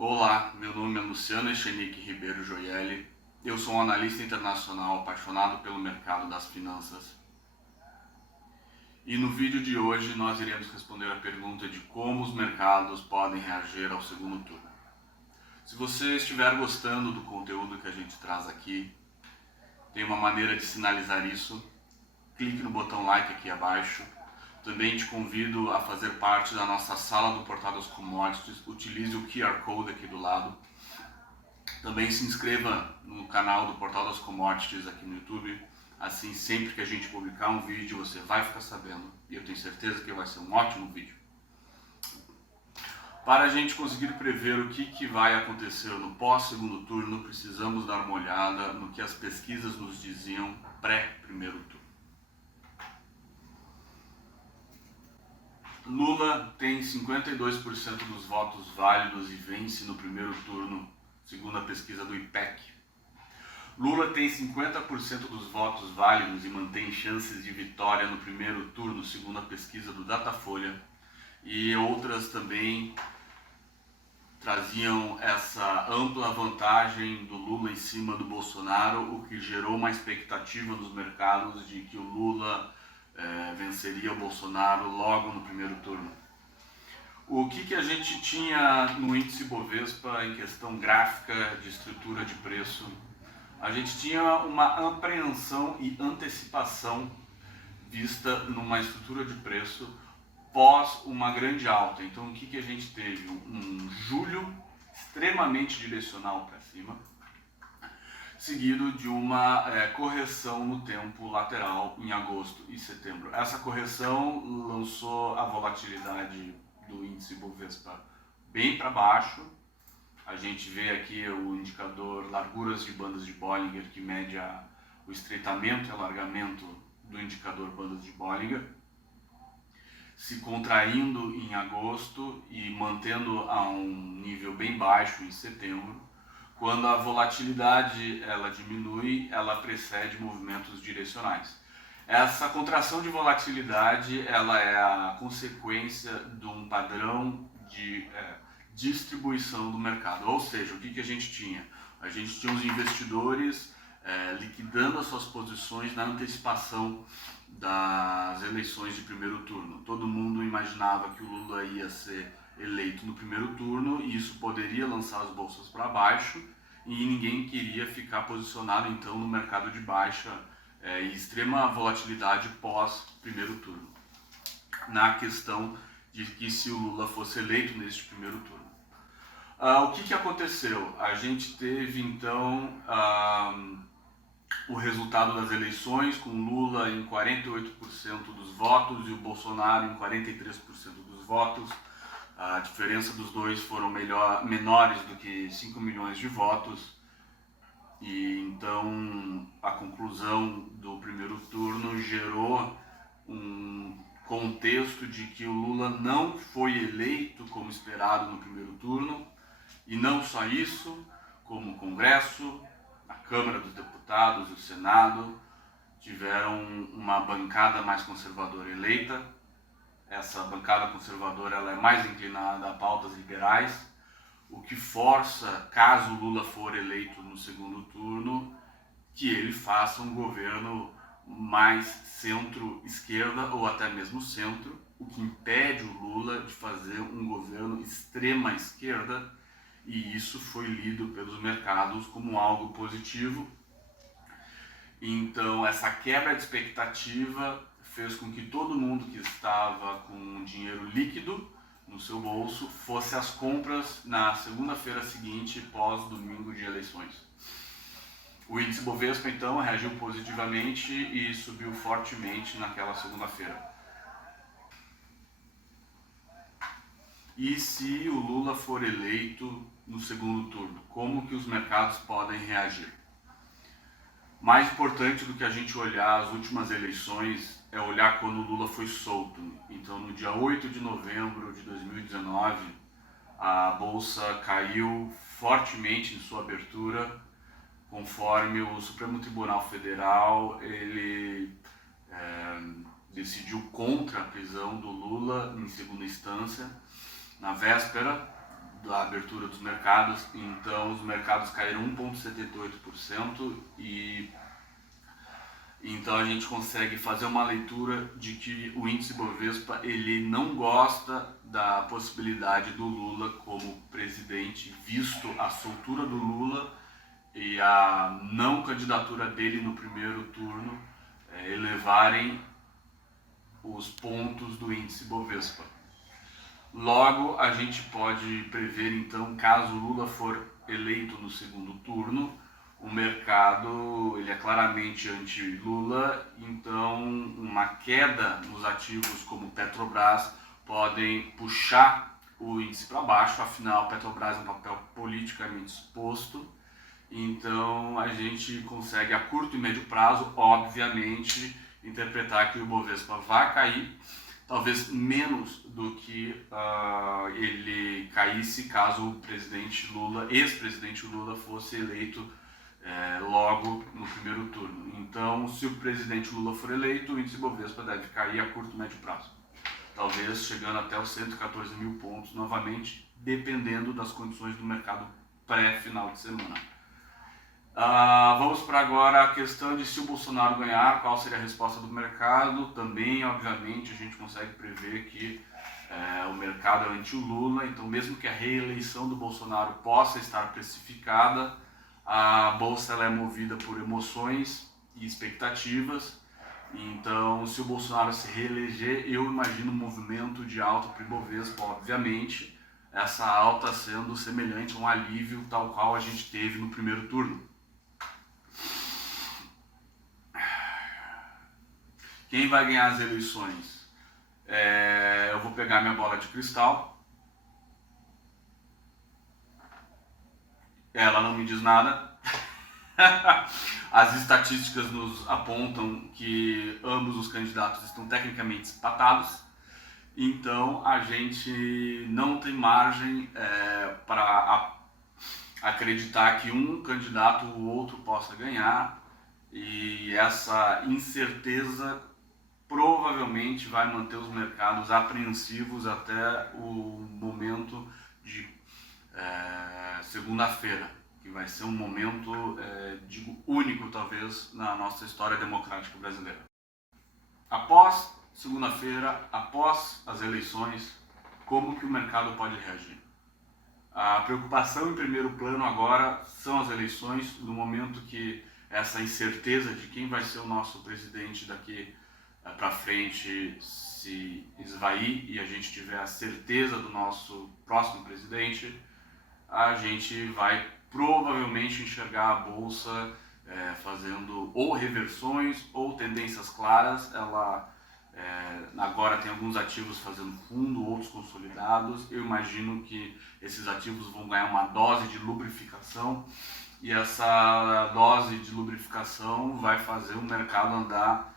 Olá, meu nome é Luciano Echenique Ribeiro Joielli. Eu sou um analista internacional apaixonado pelo mercado das finanças. E no vídeo de hoje nós iremos responder a pergunta de como os mercados podem reagir ao segundo turno. Se você estiver gostando do conteúdo que a gente traz aqui, tem uma maneira de sinalizar isso. Clique no botão like aqui abaixo. Também te convido a fazer parte da nossa sala do Portal das Commodities. Utilize o QR Code aqui do lado. Também se inscreva no canal do Portal das Commodities aqui no YouTube. Assim, sempre que a gente publicar um vídeo, você vai ficar sabendo. E eu tenho certeza que vai ser um ótimo vídeo. Para a gente conseguir prever o que vai acontecer no pós-segundo turno, precisamos dar uma olhada no que as pesquisas nos diziam pré-primeiro turno. Lula tem 52% dos votos válidos e vence no primeiro turno, segundo a pesquisa do IPEC. Lula tem 50% dos votos válidos e mantém chances de vitória no primeiro turno, segundo a pesquisa do Datafolha. E outras também traziam essa ampla vantagem do Lula em cima do Bolsonaro, o que gerou uma expectativa nos mercados de que o Lula venceria o Bolsonaro logo no primeiro turno. O que a gente tinha no índice Bovespa em questão gráfica de estrutura de preço? A gente tinha uma apreensão e antecipação vista numa estrutura de preço pós uma grande alta. Então o que a gente teve? Um julho extremamente direcional para cima, seguido de uma correção no tempo lateral em agosto e setembro. Essa correção lançou a volatilidade do índice Bovespa bem para baixo. A gente vê aqui o indicador larguras de bandas de Bollinger, que mede o estreitamento e alargamento do indicador bandas de Bollinger, se contraindo em agosto e mantendo a um nível bem baixo em setembro. Quando a volatilidade ela diminui, ela precede movimentos direcionais. Essa contração de volatilidade ela é a consequência de um padrão de distribuição do mercado. Ou seja, o que a gente tinha? A gente tinha os investidores liquidando as suas posições na antecipação das eleições de primeiro turno. Todo mundo imaginava que o Lula ia ser eleito no primeiro turno e isso poderia lançar as bolsas para baixo e ninguém queria ficar posicionado então no mercado de baixa e extrema volatilidade pós primeiro turno, na questão de que se o Lula fosse eleito neste primeiro turno. O que aconteceu? A gente teve então o resultado das eleições, com Lula em 48% dos votos e o Bolsonaro em 43% dos votos. A diferença dos dois foram menores do que 5 milhões de votos. E então a conclusão do primeiro turno gerou um contexto de que o Lula não foi eleito como esperado no primeiro turno. E não só isso, como o Congresso, a Câmara dos Deputados e o Senado tiveram uma bancada mais conservadora eleita. Essa bancada conservadora ela é mais inclinada a pautas liberais, o que força, caso Lula for eleito no segundo turno, que ele faça um governo mais centro-esquerda ou até mesmo centro, o que impede o Lula de fazer um governo extrema-esquerda, e isso foi lido pelos mercados como algo positivo. Então essa quebra de expectativa fez com que todo mundo que estava com dinheiro líquido no seu bolso fosse às compras na segunda-feira seguinte, pós-domingo de eleições. O índice Bovespa então reagiu positivamente e subiu fortemente naquela segunda-feira. E se o Lula for eleito no segundo turno, como que os mercados podem reagir? Mais importante do que a gente olhar as últimas eleições é olhar quando o Lula foi solto. Então, no dia 8 de novembro de 2019, a Bolsa caiu fortemente em sua abertura, conforme o Supremo Tribunal Federal ele decidiu contra a prisão do Lula em segunda instância, na véspera da abertura dos mercados. Então os mercados caíram 1,78% e então a gente consegue fazer uma leitura de que o índice Bovespa ele não gosta da possibilidade do Lula como presidente, visto a soltura do Lula e a não candidatura dele no primeiro turno elevarem os pontos do índice Bovespa. Logo, a gente pode prever então, caso Lula for eleito no segundo turno, o mercado ele é claramente anti-Lula, então uma queda nos ativos como Petrobras podem puxar o índice para baixo, afinal Petrobras é um papel politicamente exposto, então a gente consegue a curto e médio prazo, obviamente, interpretar que o Bovespa vai cair, talvez menos do que ele caísse caso o presidente Lula, ex-presidente Lula, fosse eleito logo no primeiro turno. Então, se o presidente Lula for eleito, o índice Bovespa deve cair a curto e médio prazo. Talvez chegando até os 114 mil pontos novamente, dependendo das condições do mercado pré-final de semana. Vamos para agora a questão de se o Bolsonaro ganhar, qual seria a resposta do mercado. Também, obviamente, a gente consegue prever que o mercado é anti-Lula, então mesmo que a reeleição do Bolsonaro possa estar precificada, a bolsa ela é movida por emoções e expectativas. Então, se o Bolsonaro se reeleger, eu imagino um movimento de alta para o Ibovespa, obviamente, essa alta sendo semelhante a um alívio tal qual a gente teve no primeiro turno. Quem vai ganhar as eleições? Eu vou pegar minha bola de cristal. Ela não me diz nada. As estatísticas nos apontam que ambos os candidatos estão tecnicamente empatados. Então a gente não tem margem para acreditar que um candidato ou outro possa ganhar. E essa incerteza provavelmente vai manter os mercados apreensivos até o momento de segunda-feira, que vai ser um momento, digo, único talvez na nossa história democrática brasileira. Após segunda-feira, após as eleições, como que o mercado pode reagir? A preocupação em primeiro plano agora são as eleições, no momento que essa incerteza de quem vai ser o nosso presidente daqui para frente se esvair e a gente tiver a certeza do nosso próximo presidente, a gente vai provavelmente enxergar a bolsa fazendo ou reversões ou tendências claras. Ela agora tem alguns ativos fazendo fundo, outros consolidados. Eu imagino que esses ativos vão ganhar uma dose de lubrificação e essa dose de lubrificação vai fazer o mercado andar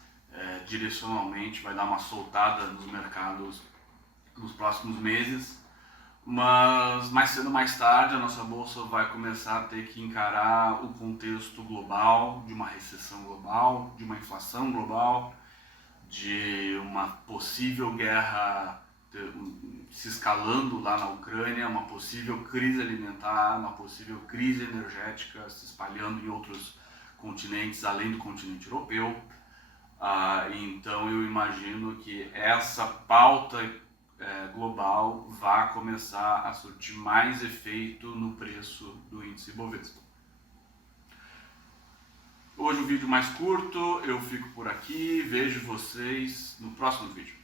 direcionalmente, vai dar uma soltada nos mercados nos próximos meses. Mas mais cedo ou mais tarde a nossa bolsa vai começar a ter que encarar o contexto global, de uma recessão global, de uma inflação global, de uma possível guerra se escalando lá na Ucrânia, uma possível crise alimentar, uma possível crise energética se espalhando em outros continentes além do continente europeu. Então eu imagino que essa pauta global vai começar a surtir mais efeito no preço do índice Bovespa. Hoje um vídeo mais curto, eu fico por aqui, vejo vocês no próximo vídeo.